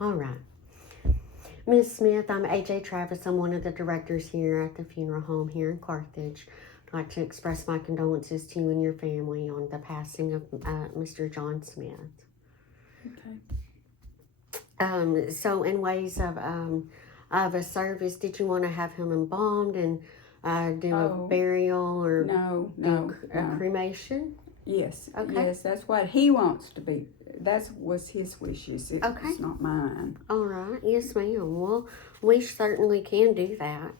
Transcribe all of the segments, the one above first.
All right. Miss Smith, I'm AJ Travis. I'm one of the directors here at the funeral home here in Carthage. I'd like to express my condolences to you and your family on the passing of Mr. John Smith. Okay. So in ways of a service, did you want to have him embalmed and do a burial or No. cremation? Yes. Okay. Yes, that's what he wants to be. That was his wishes. Okay. It's not mine. All right. Yes, ma'am. Well, we certainly can do that.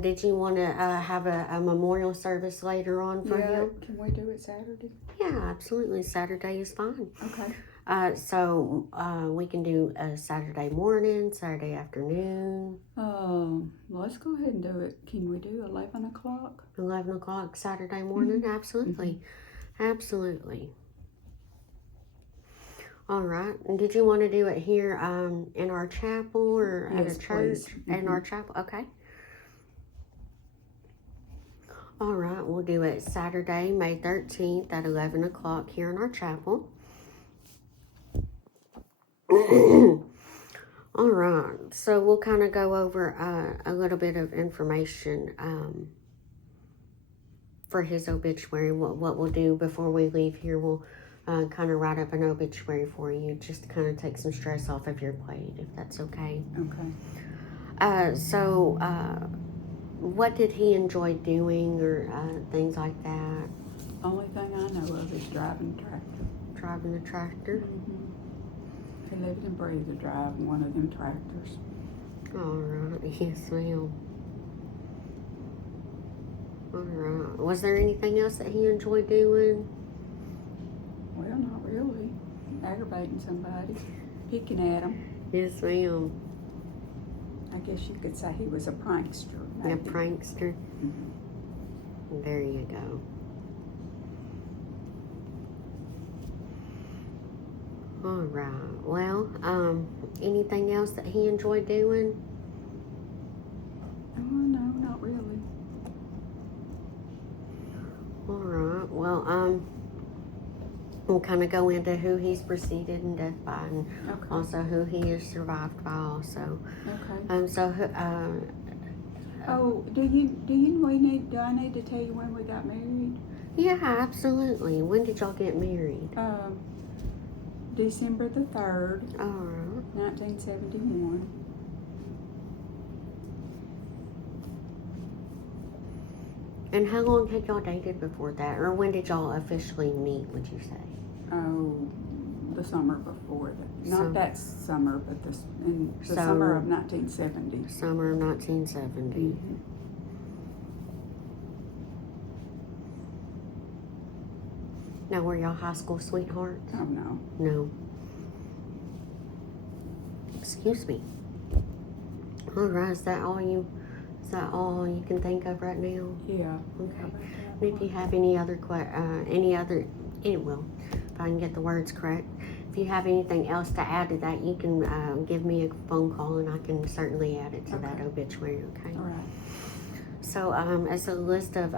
Did you want to have a memorial service later on for him? Can we do it Saturday? Yeah, absolutely. Saturday is fine. Okay. So we can do a Saturday morning, Saturday afternoon. Let's go ahead and do it. Can we do 11 o'clock? 11 o'clock Saturday morning? Mm-hmm. Absolutely. Mm-hmm. Absolutely. All right. And did you want to do it here in our chapel or at a church? Mm-hmm. In our chapel? Okay. All right. We'll do it Saturday, May 13th at 11 o'clock here in our chapel. All right, so we'll kind of go over a little bit of information for his obituary. What we'll do before we leave here, we'll kind of write up an obituary for you, just to kind of take some stress off of your plate, if that's okay. Okay. So what did he enjoy doing or things like that? Only thing I know of is driving a tractor. Driving a tractor? Mm-hmm. He lived and breathed driving one of them tractors. All right, yes, ma'am. All right. Was there anything else that he enjoyed doing? Well, not really. Aggravating somebody, picking at them. Yes, ma'am. I guess you could say he was a prankster. Maybe. A prankster? Mm-hmm. There you go. All right. Well, anything else that he enjoyed doing? Oh, no, not really. All right. Well, we'll kind of go into who he's preceded in death by, and also who he is survived by, also. Okay. Do I need to tell you when we got married? Yeah, absolutely. When did y'all get married? December the 3rd, all right. 1971. And how long had y'all dated before that? Or when did y'all officially meet, would you say? Oh, the summer before that. Not that summer, but the summer of 1970. Summer of 1970. Mm-hmm. Now, were y'all high school sweethearts? Oh, no. No. Excuse me. All right, is that all you can think of right now? Yeah. Okay. And if you have any other, if I can get the words correct, if you have anything else to add to that, you can give me a phone call and I can certainly add it to that obituary, okay? All right. So, as a list of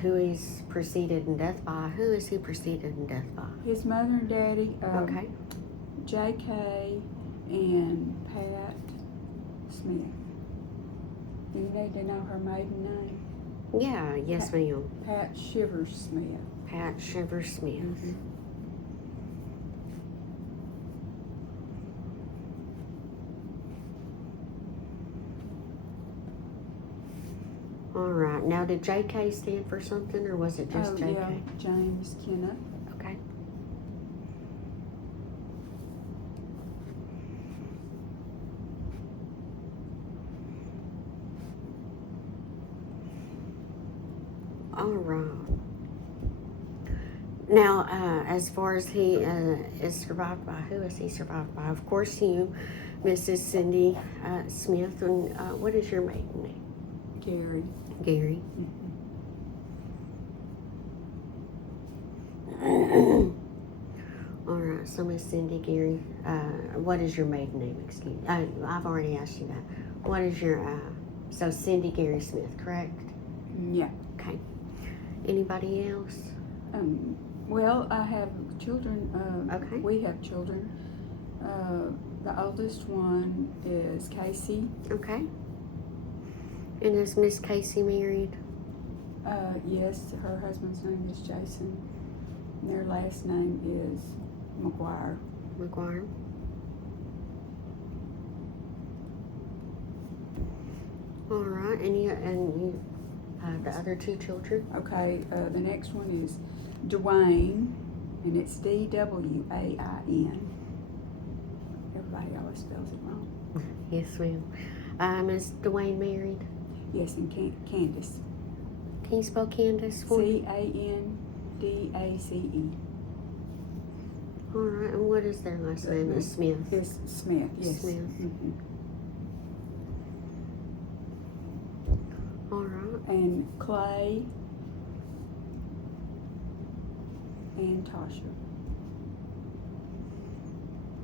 who he's preceded in death by, who is he preceded in death by? His mother and daddy, okay. J.K. and Pat Smith. Do you need to know her maiden name? Yeah, yes, ma'am. Pat Shivers Smith. Pat Shivers Smith. Mm-hmm. All right. Now, did J.K. stand for something, or was it just J.K.? Yeah, James Kenneth. Okay. All right. Now, as far as he is survived by, who is he survived by? Of course, you, Mrs. Cindy Smith. And what is your maiden name? Gary. Gary. All right, so Miss Cindy, Gary, what is your maiden name? Excuse me. I've already asked you that. What is your, so Cindy Gary Smith, correct? Yeah. Okay. Anybody else? Well, I have children. Okay. We have children. The oldest one is Casey. Okay. And is Miss Casey married? Yes, her husband's name is Jason. And their last name is McGuire. McGuire. All right. And you the other two children? Okay, the next one is Dwayne, and it's D-W-A-I-N. Everybody always spells it wrong. Yes, ma'am. Is Dwayne married? Yes, and Candace. Can you spell Candace for me? C-A-N-D-A-C-E. All right. And what is their last name? Is Smith. It's Smith, yes. Smith. Mm-hmm. All right. And Clay and Tasha.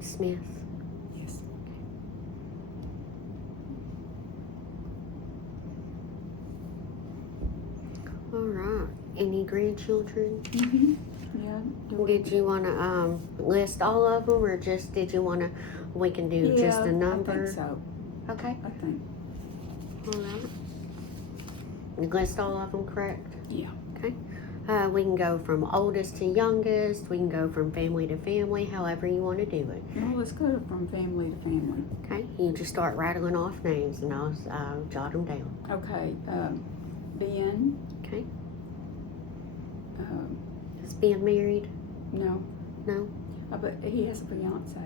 Smith. Yes. All right. Any grandchildren? Mm-hmm. Yeah. Did you want to list all of them, or just did you want to? We can do just a number. I think so. Okay. I think. All right. You list all of them, correct? Yeah. Okay. We can go from oldest to youngest. We can go from family to family, however you want to do it. Well, let's go from family to family. Okay. You just start rattling off names, and I'll jot them down. Okay. Ben. Okay. Is Ben married? No. No. But he has a fiance.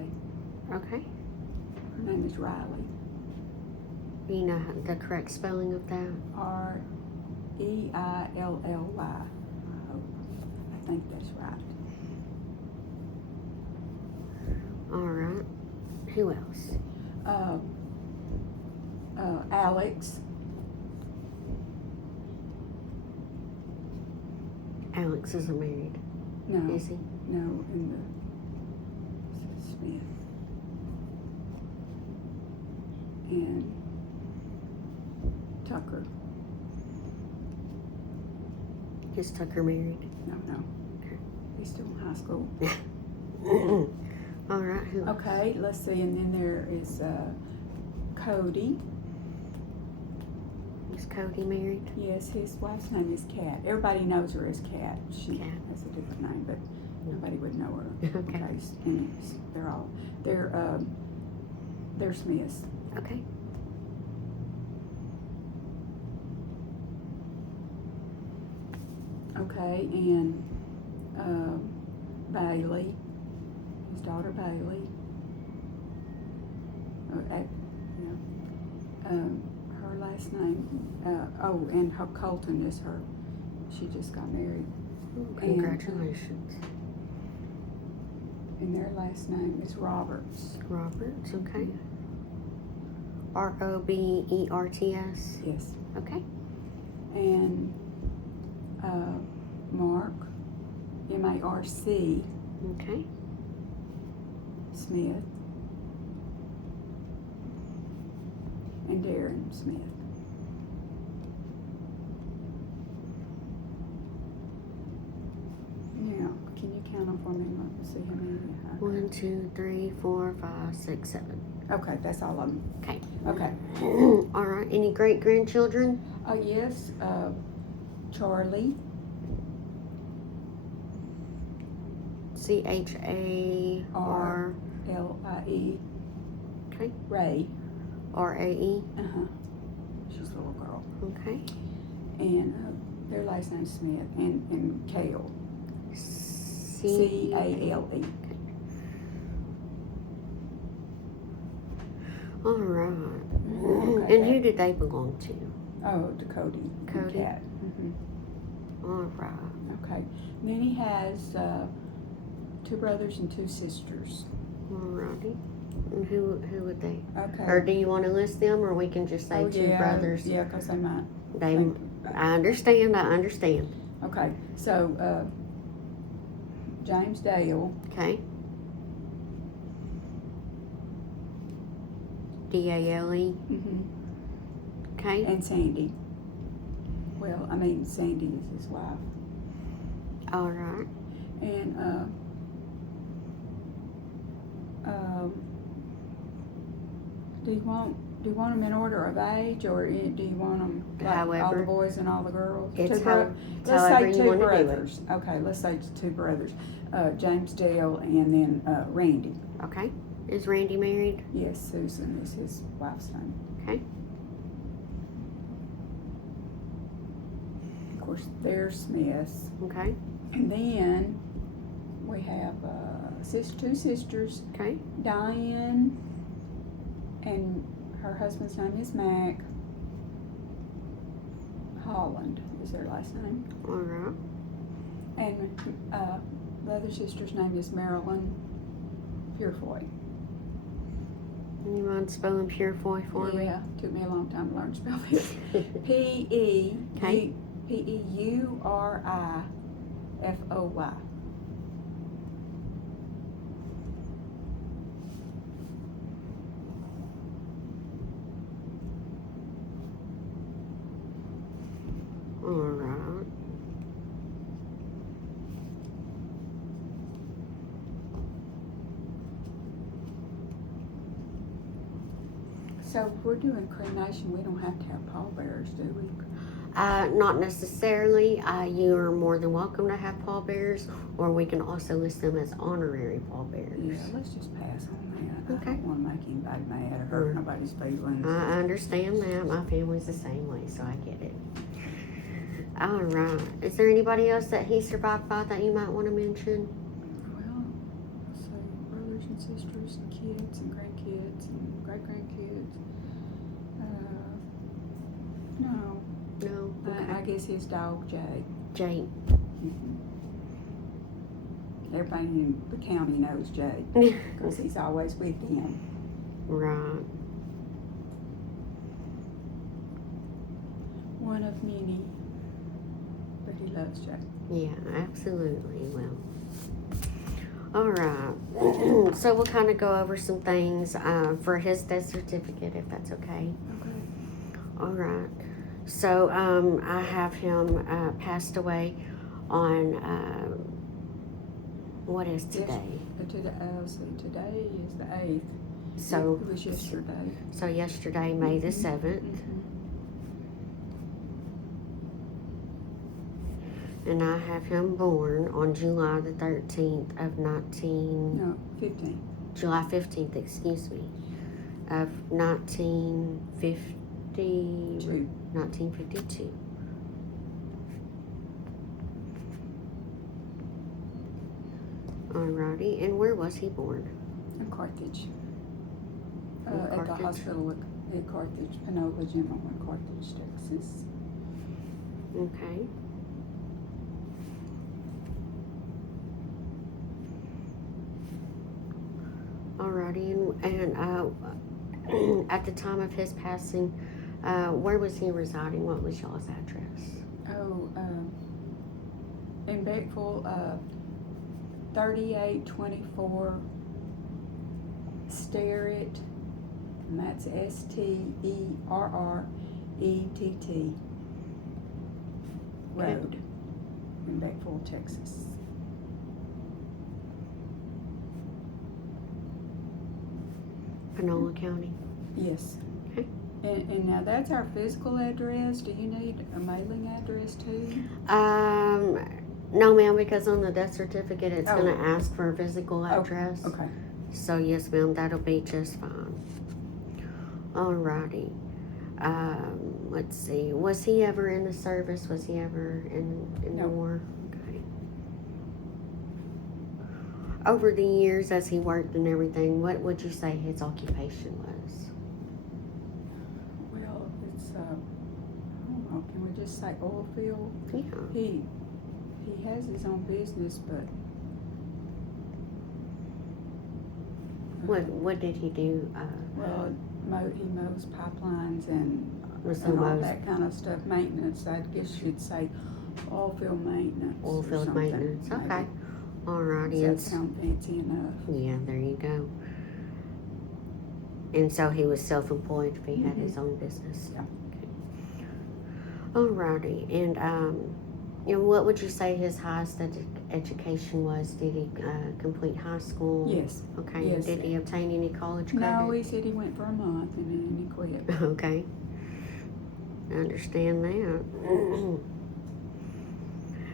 Okay. Her name is Riley. Do you know the correct spelling of that? R-E-I-L-L-Y. I hope. I think that's right. All right. Who else? Alex. Alex isn't married, No. is he? No, in the Smith. And Tucker. Is Tucker married? No. Okay. He's still in high school. All right. Who else? Okay, let's see. And then there is Cody. Is Cody married? Yes, his wife's name is Kat. Everybody knows her as Kat. She Kat. has a different name, but nobody would know her. Okay. And they're Smiths. Okay. Okay, and Bailey, his daughter Bailey. Her last name. And her Colton is her. She just got married. Congratulations. And their last name is Roberts. Roberts. Okay. Roberts. Yes. Okay. And Mark, M-A-R-C, Okay. Smith, and Darren Smith. Now, can you count them for me? Let me see how many you have. 1, 2, 3, 4, 5, 6, 7. Okay, that's all of them. Okay. Okay. All right. Any great grandchildren? Oh, yes, Charlie, CHAR. L-I-E, Okay. Ray, RAE. she's a little girl, Okay. and their last name's Smith, and Cale, C-A-L-E. All right. Okay. And who did they belong to? Oh, to Cody. and Cody. Kat. All right. Okay. And then he has 2 brothers and 2 sisters. All righty. And who would they? Okay. Or do you want to list them, or we can just say 2 brothers? Yeah, because they might. They. think- I understand. Okay. So James Dale, Okay. DALE. Okay. and Sandy. Well, I mean Sandy is his wife. All right. And Do you want them in order of age, or do you want them like all the However, boys and all the girls? it's Let's however say you two want to do it. brothers. Okay, let's say two brothers. James Dale and then Randy. Okay. Is Randy married? Yes, Susan is his wife's name. Okay. Of course, they're Smiths. Okay. And then we have two sisters, Okay. Diane, and her husband's name is Mac. Holland is their last name. All right. And the other sister's name is Marilyn Purefoy. You mind spelling Purefoy for me? Yeah, took me a long time to learn to spell this. P-E-U-R-I-F-O-Y. All right. So if we're doing cremation, we don't have to have pallbearers, do we? Not necessarily. You are more than welcome to have pallbearers, or we can also list them as honorary pallbearers. Yeah, let's just pass on that. Okay. I don't want to make anybody mad or hurt nobody's feelings. I understand that. My family's the same way, so I get it. All right. Is there anybody else that he survived by that you might want to mention? Well, so brothers and sisters and kids and grandkids and great-grandkids. No. No. Okay. I guess his dog, Jay. Jake. Everybody in the county knows Jay because he's always with him. Right. One of many, but he loves Jay. Yeah, absolutely. Well. All right. So we'll kind of go over some things for his death certificate, if that's okay. Okay. All right. So I have him passed away on what is today? Today is the 8th. So It was yesterday. So yesterday, May the 7th. And I have him born on July the 13th of 15th. July 15th, excuse me, of 1952. Alrighty, and where was he born? In Carthage. In At the Carthage? hospital at Carthage, Panola General in Carthage, Texas. Okay. Alrighty, and at the time of his passing, where was he residing? What was y'all's address? In Beckville, 3824 Sterrett, and that's Sterrett Road in Beckville, Texas. Panola County. Yes. Okay. And now that's our physical address. Do you need a mailing address too? No, ma'am, because on the death certificate it's Oh. going to ask for a physical address. Okay. So yes, ma'am, that'll be just fine. Alrighty. Let's see. Was he ever in the service? Was he ever in the No. war? Okay. Over the years as he worked and everything, what would you say his occupation was? Well, it's I don't know. Can we just say oil field? Yeah. He has his own business, but What did he do? well, he mows pipelines and Was all mows that kind of stuff. Maintenance, I guess you'd say oil field maintenance. oil or field something, maintenance? maybe. Okay. Alrighty. Does And that sound fancy enough? yeah, there you go. And so he was self-employed if he had his own business. Yeah. Okay. Alrighty, and And what would you say his highest education was? Did he complete high school? Yes. Okay. Yes. Did he obtain any college credit? No, he said he went for a month and then he quit. Okay. I understand that.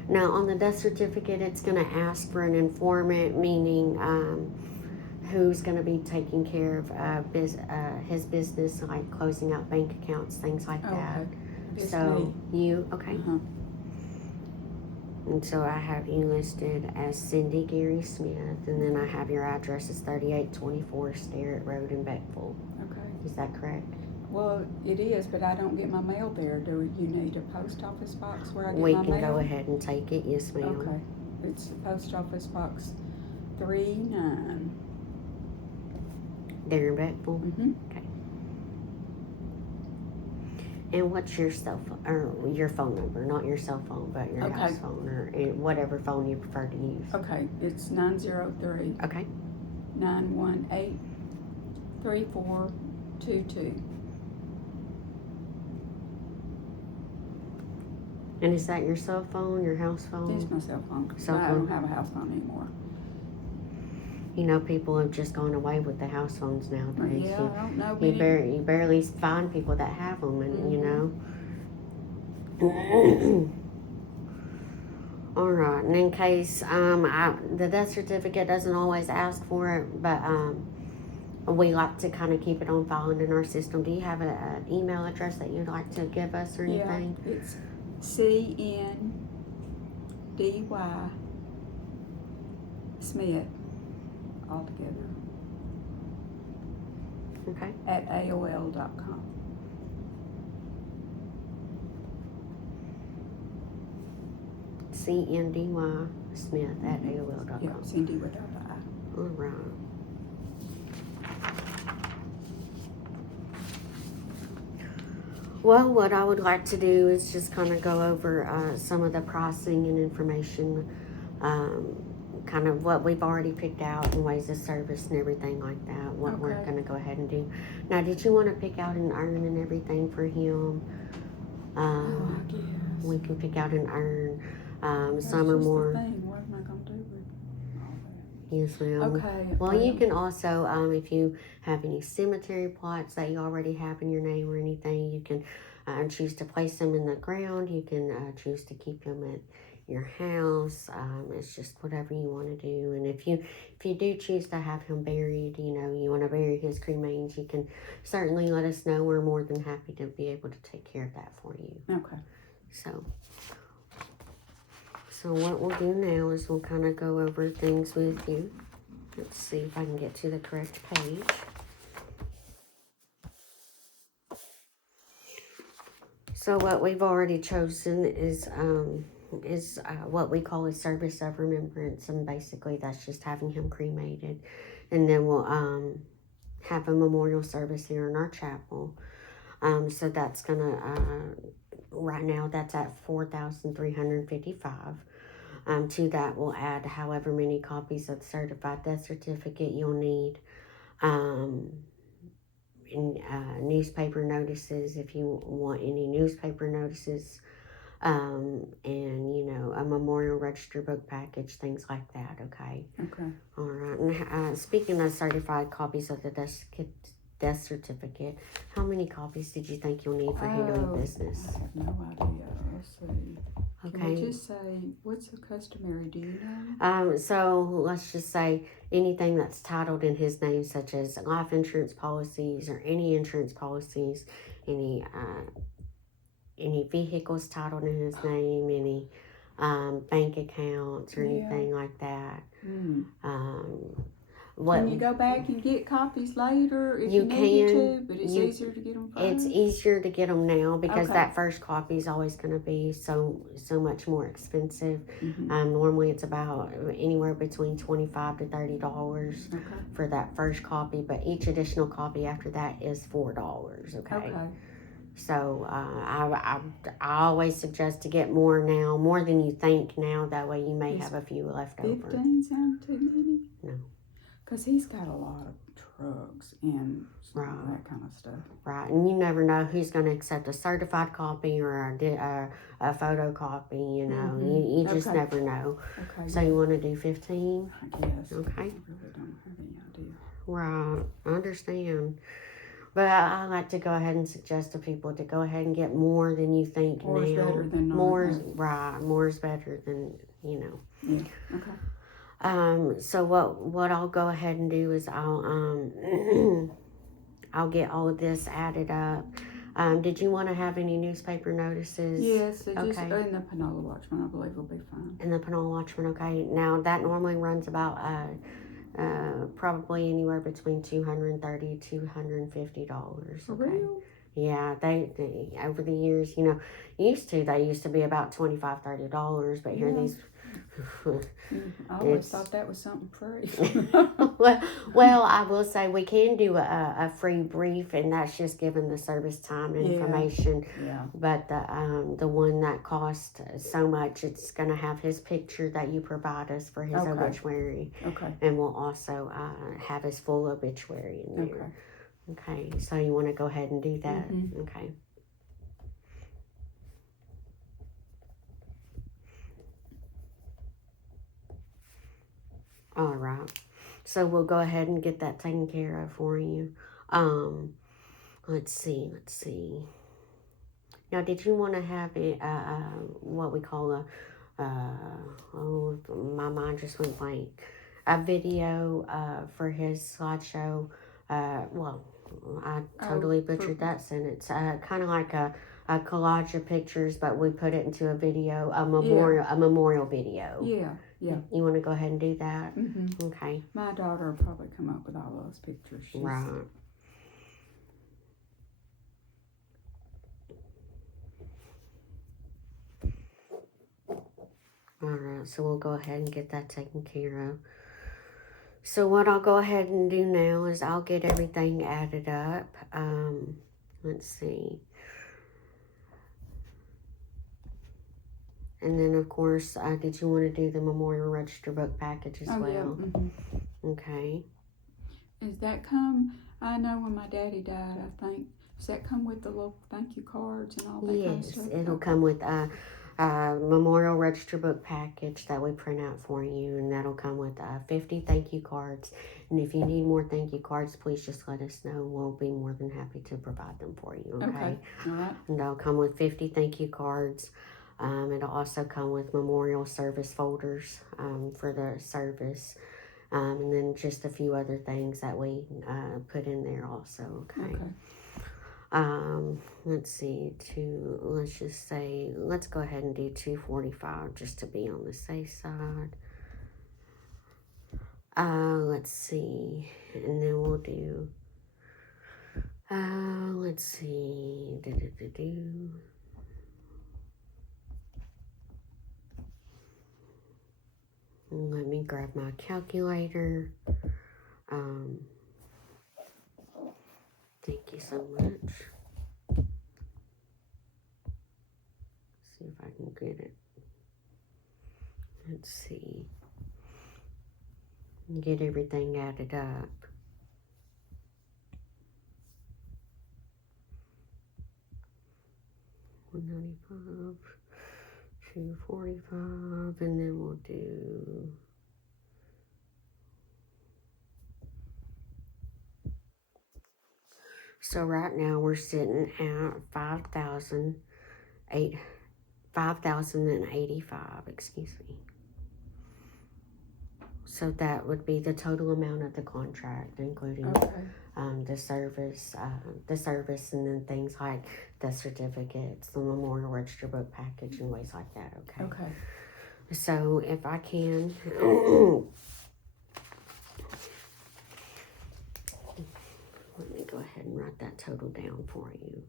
Now, on the death certificate, it's going to ask for an informant, meaning who's going to be taking care of his business, like closing out bank accounts, things like that. Okay. It's So, me. you, okay. Uh-huh. And so I have you listed as Cindy Gary Smith, and then I have your address as 3824 Sterrett Road in Beckville. Okay. Is that correct? Well, it is, but I don't get my mail there. Do you need a post office box where I get We my can mail? go ahead and take it, yes ma'am. Okay. It's post office box 39. There in Beckville? Mm-hmm. Okay. And what's your cell phone, or your phone number? Not your cell phone, but your house phone, or whatever phone you prefer to use. Okay, it's 903 Okay. 918 3422. And is that your cell phone, your house phone? It's my cell phone. Cell I phone? don't have a house phone anymore. You know, people have just gone away with the house phones nowadays. Yeah, I don't know. You barely find people that have them, and you know. All right, and in case the death certificate doesn't always ask for it, but we like to kind of keep it on file and in our system. Do you have an email address that you'd like to give us or anything? Yeah, it's CNDY Smith all together Okay. at AOL.com. CNDY Smith at AOL.com. Yeah, Cindy without the I. All right. Well, what I would like to do is just kind of go over some of the pricing and information, kind of what we've already picked out and ways of service and everything like that, what we're Okay. going to go ahead and do. Now, did you want to pick out an urn and everything for him? I guess. We can pick out an urn. That's Some are just more. the thing. What am I going to do with all that? Yes, ma'am. Okay. Well, you can also, if you have any cemetery plots that you already have in your name or anything, you can choose to place them in the ground. You can choose to keep them at your house. It's just whatever you want to do. And if you do choose to have him buried, you know, you want to bury his cremains, you can certainly let us know. We're more than happy to be able to take care of that for you. Okay. So what we'll do now is we'll kind of go over things with you. Let's see if I can get to the correct page. So what we've already chosen is what we call a service of remembrance, and basically that's just having him cremated, and then we'll have a memorial service here in our chapel. So that's gonna right now that's at $4,355. To that, we'll add however many copies of the certified death certificate you'll need, and newspaper notices if you want any newspaper notices, and you know, a memorial register book package, things like that. Okay. Okay. All right. And speaking of certified copies of the death certificate, how many copies did you think you'll need for handling business? I have no idea. Let's see. Okay. Can we just say, what's the customary, do you know? So let's just say anything that's titled in his name, such as life insurance policies or any insurance policies, any vehicles titled in his name, any bank accounts or anything like that. Can you go back and get copies later if you you can, needed to, but it's easier to get them first? It's easier to get them now because Okay. that first copy is always going to be so much more expensive. Normally it's about anywhere between $25 to $30 for that first copy, but each additional copy after that is $4. Okay. So I always suggest to get more now, more than you think now. That way you may have a few left over. 15 sound too many? No. Because he's got a lot of drugs and some of Right. that kind of stuff. Right, and you never know who's going to accept a certified copy or a photocopy, you know. You just Okay. never know. Okay. So you want to do 15? I guess. Okay. I really don't have any idea. Right, I understand. But I like to go ahead and suggest to people to go ahead and get more than you think More now. is better than not. More is, right, more is better than, you know. Yeah, okay. So what I'll go ahead and do is I'll get all of this added up. Did you want to have any newspaper notices? Yes, just Okay. in the Panola Watchman, I believe will be fine. In the Panola Watchman, okay. Now that normally runs about probably anywhere between $230 to $250. For Okay. real? Yeah, they over the years, you know, they used to be about $25-$30, but here these. I always thought that was something free. well, I will say we can do a free brief, and that's just giving the service time information. Yeah. But the one that costs so much, it's going to have his picture that you provide us for his obituary. Okay. And we'll also have his full obituary in there. Okay, so you want to go ahead and do that? Okay. All right. So we'll go ahead and get that taken care of for you. Let's see. Now, did you want to have it, what we call oh, my mind just went blank. A video for his slideshow. Well, I totally butchered that sentence. Kind of like a collage of pictures, but we put it into a video, a memorial video. Yeah. You want to go ahead and do that? Okay. My daughter will probably come up with all those pictures. Right. All right, so we'll go ahead and get that taken care of. So what I'll go ahead and do now is I'll get everything added up. Let's see. And then, of course, did you want to do the Memorial Register book package as well? Yeah. Okay. Does that come, I know when my daddy died, I think, does that come with the little thank you cards and all that kind of stuff? Yes, it'll come with a Memorial Register book package that we print out for you, and that'll come with 50 thank you cards. And if you need more thank you cards, please just let us know. We'll be more than happy to provide them for you, okay? All right. And they'll come with 50 thank you cards. It'll also come with memorial service folders for the service. And then just a few other things that we put in there also, okay? Let's see, let's just say, let's go ahead and do $245 just to be on the safe side. Let's see, and then we'll do, let's see, let me grab my calculator. Thank you so much. See if I can get it. Let's see. Get everything added up. $195, $245, and then we'll do. So right now we're sitting at $5,085, excuse me. So that would be the total amount of the contract, including the service, and then things like the certificates, the Memorial Register book package, and ways like that. Okay. So if I can. Let me go ahead and write that total down for you.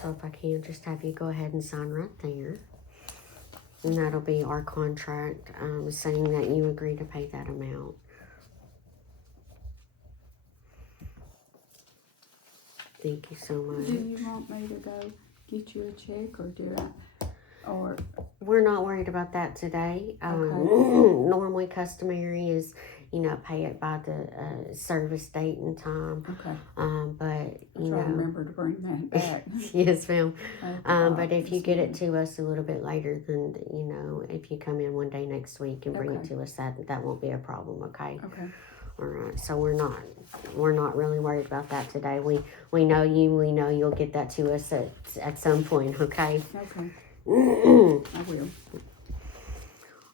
So if I can just have you go ahead and sign right there. And that'll be our contract saying that you agree to pay that amount. Thank you so much. Do you want me to go get you a check, or do I? Or, We're not worried about that today. Okay. Normally customary is, pay it by the service date and time. okay, But, I'll try to remember to bring that back. yes, ma'am. I forgot But if you this get it morning. to us a little bit later, then, if you come in one day next week and bring it Okay. to us, that won't be a problem, okay? Okay, All right, so we're not really worried about that today. We know you. We know you'll get that to us at some point, okay? okay, I will.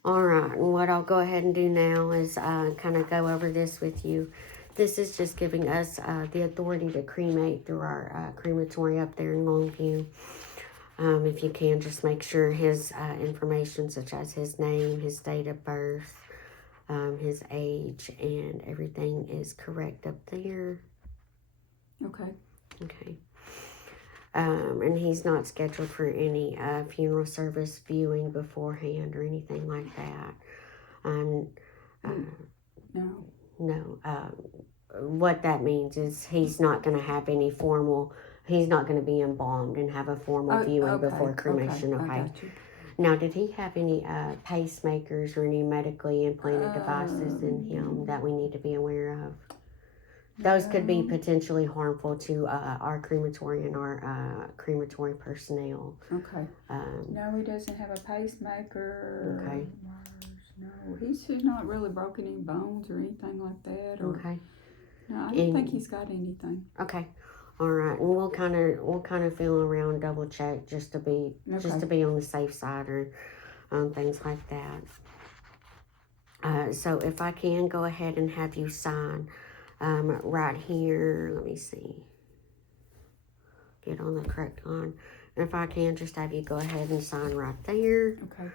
All right, and what I'll go ahead and do now is kind of go over this with you. This is just giving us the authority to cremate through our crematory up there in Longview. If you can, just make sure his information, such as his name, his date of birth, his age, and everything is correct up there. Okay, Okay. And he's not scheduled for any funeral service viewing beforehand or anything like that. no, No. What that means is he's not going to have any formal. He's not going to be embalmed and have a formal viewing okay, before cremation. I Okay. got you. Now, did he have any pacemakers or any medically implanted devices in him that we need to be aware of? Those could be No. potentially harmful to our crematory and our crematory personnel. Okay. No, he doesn't have a pacemaker. Okay. No, he's not really broken any bones or anything like that. Or, Okay. No, I don't think he's got anything. Okay. All right, and we'll kind of feel around, double check just to be on the safe side or things like that. So if I can go ahead and have you sign right here, let me see, get on the correct line. If I can just have you go ahead and sign right there. Okay.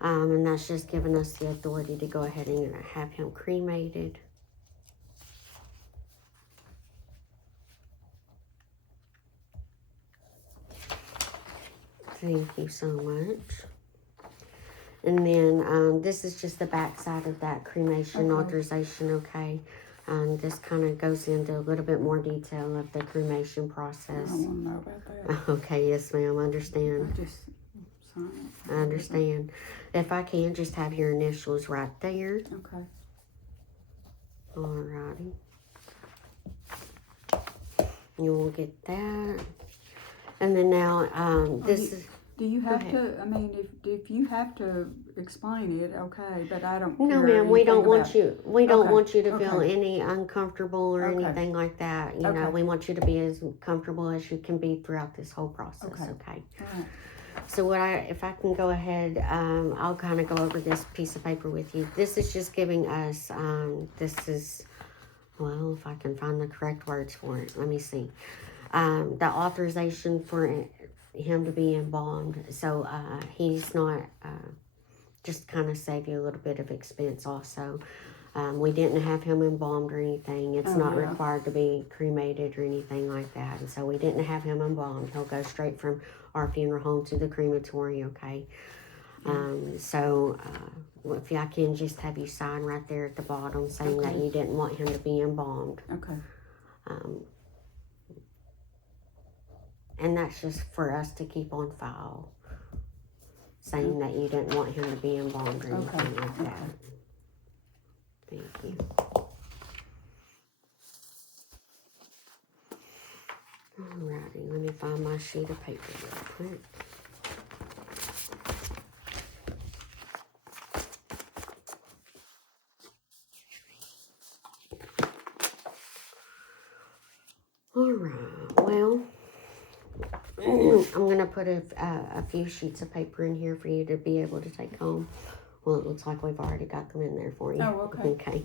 And that's just giving us the authority to go ahead and have him cremated. Thank you so much. And then this is just the back side of that cremation authorization, okay? This kind of goes into a little bit more detail of the cremation process. I don't want to know about that. Okay, yes, ma'am, understand. I just sign it. I understand. If I can, just have your initials right there. Okay. Alrighty. You will get that. And then now, this is... Do you have to, I mean, if you have to explain it, okay, but I don't No, care ma'am, we don't want about- you, we don't Okay, want you to feel okay. any uncomfortable or Okay. anything like that. You know, Okay. we want you to be as comfortable as you can be throughout this whole process, Okay. okay? All right. So if I can go ahead, I'll kind of go over this piece of paper with you. This is just giving us, well, if I can find the correct words for it, let me see. The authorization for him to be embalmed, so he's not, just kind of save you a little bit of expense also. We didn't have him embalmed or anything. It's not required to be cremated or anything like that. And so we didn't have him embalmed. He'll go straight from our funeral home to the crematory, okay? So if I can just have you sign right there at the bottom saying that you didn't want him to be embalmed. Okay. And that's just for us to keep on file, saying that you didn't want him to be embalmed or anything like that. Thank you. Alrighty, let me find my sheet of paper real quick. Alright, well, I'm going to put a few sheets of paper in here for you to be able to take home. Well, it looks like we've already got them in there for you. Oh, okay.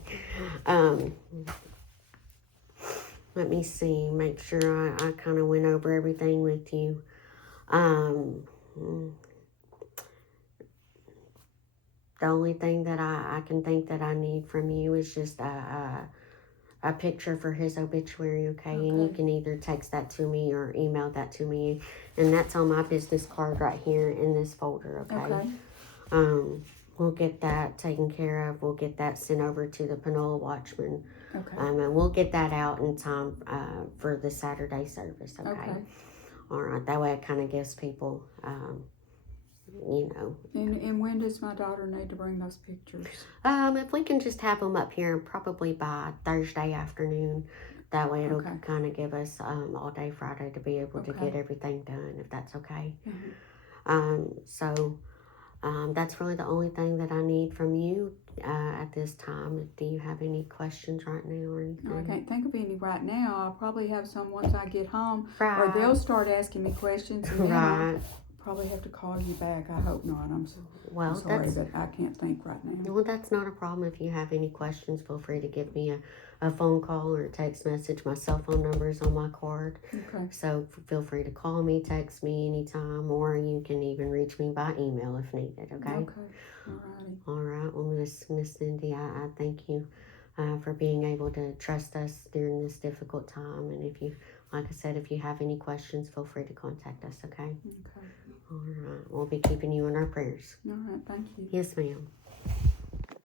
Okay. Let me see, make sure I kind of went over everything with you. The only thing that I can think that I need from you is just a picture for his obituary, okay? And you can either text that to me or email that to me. And that's on my business card right here in this folder, okay? We'll get that taken care of. We'll get that sent over to the Panola Watchman. Okay. And we'll get that out in time for the Saturday service, okay? All right, that way it kind of gives people you know. And when does my daughter need to bring those pictures? If we can just have them up here probably by Thursday afternoon, that way it'll Okay. kind of give us all day Friday to be able to Okay. get everything done, if that's okay. Mhm. So that's really the only thing that I need from you at this time. Do you have any questions right now or anything? No, I can't think of any right now. I'll probably have some once I get home, or Right. they'll start asking me questions, and then Right. I'll probably have to call you back. I hope not. I'm Well, sorry, but I can't think right now. well, that's not a problem. If you have any questions, feel free to give me a phone call or a text message. My cell phone number is on my card. Okay. So feel free to call me, text me anytime, or you can even reach me by email if needed, okay? Okay. Alrighty. All right. Well, Miss Cindy, I thank you for being able to trust us during this difficult time. And if you, like I said, if you have any questions, feel free to contact us, okay? Okay. All right. We'll be keeping you in our prayers. All right. Thank you. Yes, ma'am.